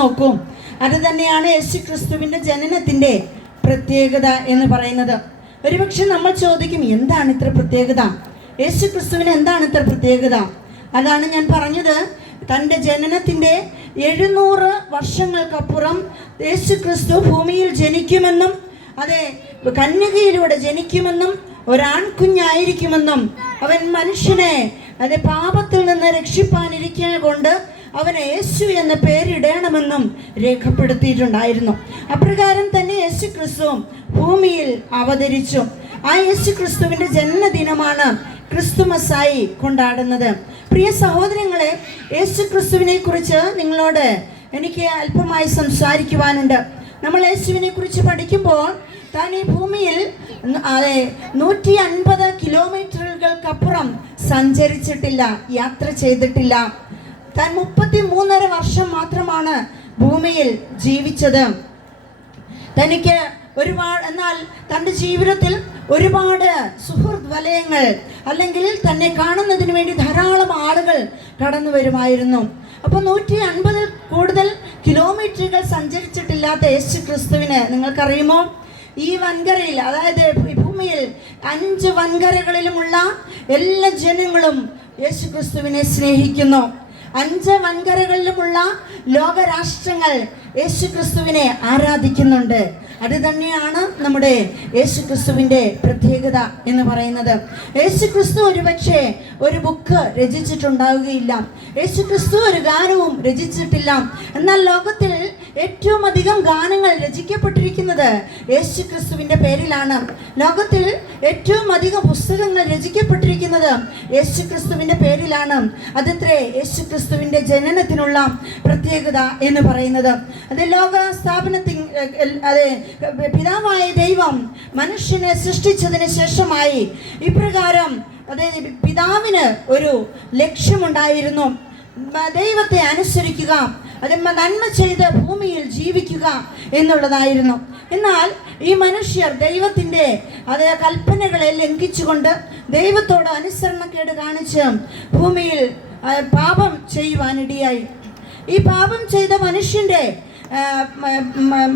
നോക്കൂ. അത് തന്നെയാണ് യേശു ക്രിസ്തുവിൻ്റെ ജനനത്തിൻ്റെ പ്രത്യേകത എന്ന് പറയുന്നത്. ഒരുപക്ഷെ നമ്മൾ ചോദിക്കും, എന്താണ് ഇത്ര പ്രത്യേകത? യേശു ക്രിസ്തുവിന് എന്താണ് ഇത്ര പ്രത്യേകത? അതാണ് ഞാൻ പറഞ്ഞത്. തൻ്റെ ജനനത്തിൻ്റെ 700 വർഷങ്ങൾക്കപ്പുറം യേശു ക്രിസ്തു ഭൂമിയിൽ ജനിക്കുമെന്നും, അതെ, കന്യകയിലൂടെ ജനിക്കുമെന്നും, ഒരാൺകുഞ്ഞായിരിക്കുമെന്നും, അവൻ മനുഷ്യനെ അതെ പാപത്തിൽ നിന്ന് രക്ഷിപ്പാനിരിക്കുക കൊണ്ട് അവന് യേശു എന്ന പേരിടണമെന്നും രേഖപ്പെടുത്തിയിട്ടുണ്ടായിരുന്നു. അപ്രകാരം തന്നെ യേശു ക്രിസ്തു ഭൂമിയിൽ അവതരിച്ചു. ആ യേശു ക്രിസ്തുവിൻ്റെ ജന്മദിനമാണ് ക്രിസ്തുമസായി കൊണ്ടാടുന്നത്. പ്രിയ സഹോദരങ്ങളെ, യേശു ക്രിസ്തുവിനെ കുറിച്ച് നിങ്ങളോട് എനിക്ക് അല്പമായി സംസാരിക്കുവാനുണ്ട്. നമ്മൾ യേശുവിനെ കുറിച്ച് പഠിക്കുമ്പോൾ താൻ ഈ ഭൂമിയിൽ 150 കിലോമീറ്ററുകൾക്കപ്പുറം സഞ്ചരിച്ചിട്ടില്ല, യാത്ര ചെയ്തിട്ടില്ല. താൻ 33.5 വർഷം മാത്രമാണ് ഭൂമിയിൽ ജീവിച്ചത്. തനിക്ക് എന്നാൽ തൻ്റെ ജീവിതത്തിൽ ഒരുപാട് സുഹൃത്ത് വലയങ്ങൾ, അല്ലെങ്കിൽ തന്നെ കാണുന്നതിന് വേണ്ടി ധാരാളം ആളുകൾ കടന്നു വരുമായിരുന്നു. അപ്പോൾ 150 കൂടുതൽ കിലോമീറ്ററുകൾ സഞ്ചരിച്ചിട്ടില്ലാത്ത യേശു ക്രിസ്തുവിന് നിങ്ങൾക്കറിയുമോ, ഈ വൻകരയിൽ, അതായത് ഭൂമിയിൽ 5 വൻകരകളിലുമുള്ള എല്ലാ ജനങ്ങളും യേശു ക്രിസ്തുവിനെ സ്നേഹിക്കുന്നു. 5 വൻകരകളിലുമുള്ള ലോകരാഷ്ട്രങ്ങൾ യേശു ക്രിസ്തുവിനെ ആരാധിക്കുന്നുണ്ട്. അത് തന്നെയാണ് നമ്മുടെ യേശു ക്രിസ്തുവിൻ്റെ പ്രത്യേകത എന്ന് പറയുന്നത്. യേശു ക്രിസ്തു ഒരുപക്ഷെ ഒരു ബുക്ക് രചിച്ചിട്ടുണ്ടാവുകയില്ല, യേശു ക്രിസ്തു ഒരു ഗാനവും രചിച്ചിട്ടില്ല. എന്നാൽ ലോകത്തിൽ ഏറ്റവും അധികം ഗാനങ്ങൾ രചിക്കപ്പെട്ടിരിക്കുന്നത് യേശു ക്രിസ്തുവിൻ്റെ പേരിലാണ്. ലോകത്തിൽ ഏറ്റവും അധികം പുസ്തകങ്ങൾ രചിക്കപ്പെട്ടിരിക്കുന്നത് യേശു ക്രിസ്തുവിൻ്റെ പേരിലാണ്. അതത്രേ യേശു ക്രിസ്തുവിൻ്റെ ജനനത്തിനുള്ള പ്രത്യേകത എന്ന് പറയുന്നത്. അത് ലോക സ്ഥാപനത്തിൽ പിതാവായ ദൈവം മനുഷ്യനെ സൃഷ്ടിച്ചതിന് ശേഷമായി ഇപ്രകാരം, അതായത് പിതാവിന് ഒരു ലക്ഷ്യമുണ്ടായിരുന്നു, ദൈവത്തെ അനുസരിക്കുക, അത് നന്മ ചെയ്ത് ഭൂമിയിൽ ജീവിക്കുക എന്നുള്ളതായിരുന്നു. എന്നാൽ ഈ മനുഷ്യർ ദൈവത്തിൻ്റെ കൽപ്പനകളെ ലംഘിച്ചുകൊണ്ട് ദൈവത്തോട് അനുസരണക്കേട് കാണിച്ച് ഭൂമിയിൽ പാപം ചെയ്യുവാനിടയായി. ഈ പാപം ചെയ്ത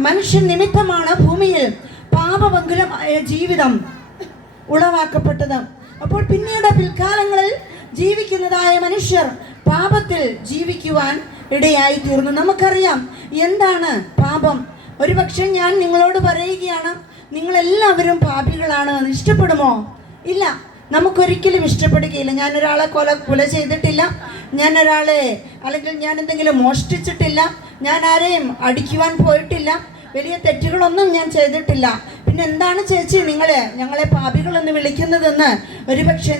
മനുഷ്യൻ നിമിത്തമാണ് ഭൂമിയിൽ പാപമംഗലമായ ജീവിതം ഉളവാക്കപ്പെട്ടത്. അപ്പോൾ പിന്നീട് പിൽക്കാലങ്ങളിൽ ജീവിക്കുന്നതായ മനുഷ്യർ പാപത്തിൽ ജീവിക്കുവാൻ ഇടയായി തീർന്നു. നമുക്കറിയാം എന്താണ് പാപം. ഒരുപക്ഷെ ഞാൻ നിങ്ങളോട് പറയുകയാണ്, നിങ്ങളെല്ലാവരും പാപികളാണ്. ഇഷ്ടപ്പെടുമോ? ഇല്ല, നമുക്കൊരിക്കലും ഇഷ്ടപ്പെടുകയില്ല. ഞാനൊരാളെ കൊല ചെയ്തിട്ടില്ല, അല്ലെങ്കിൽ ഞാൻ എന്തെങ്കിലും മോഷ്ടിച്ചിട്ടില്ല, ഞാൻ ആരെയും അടിക്കുവാൻ പോയിട്ടില്ല, വലിയ തെറ്റുകളൊന്നും ഞാൻ ചെയ്തിട്ടില്ല. പിന്നെ എന്താണ് ചേച്ചി ഞങ്ങളെ പാപികളെന്ന് വിളിക്കുന്നതെന്ന് ഒരുപക്ഷെ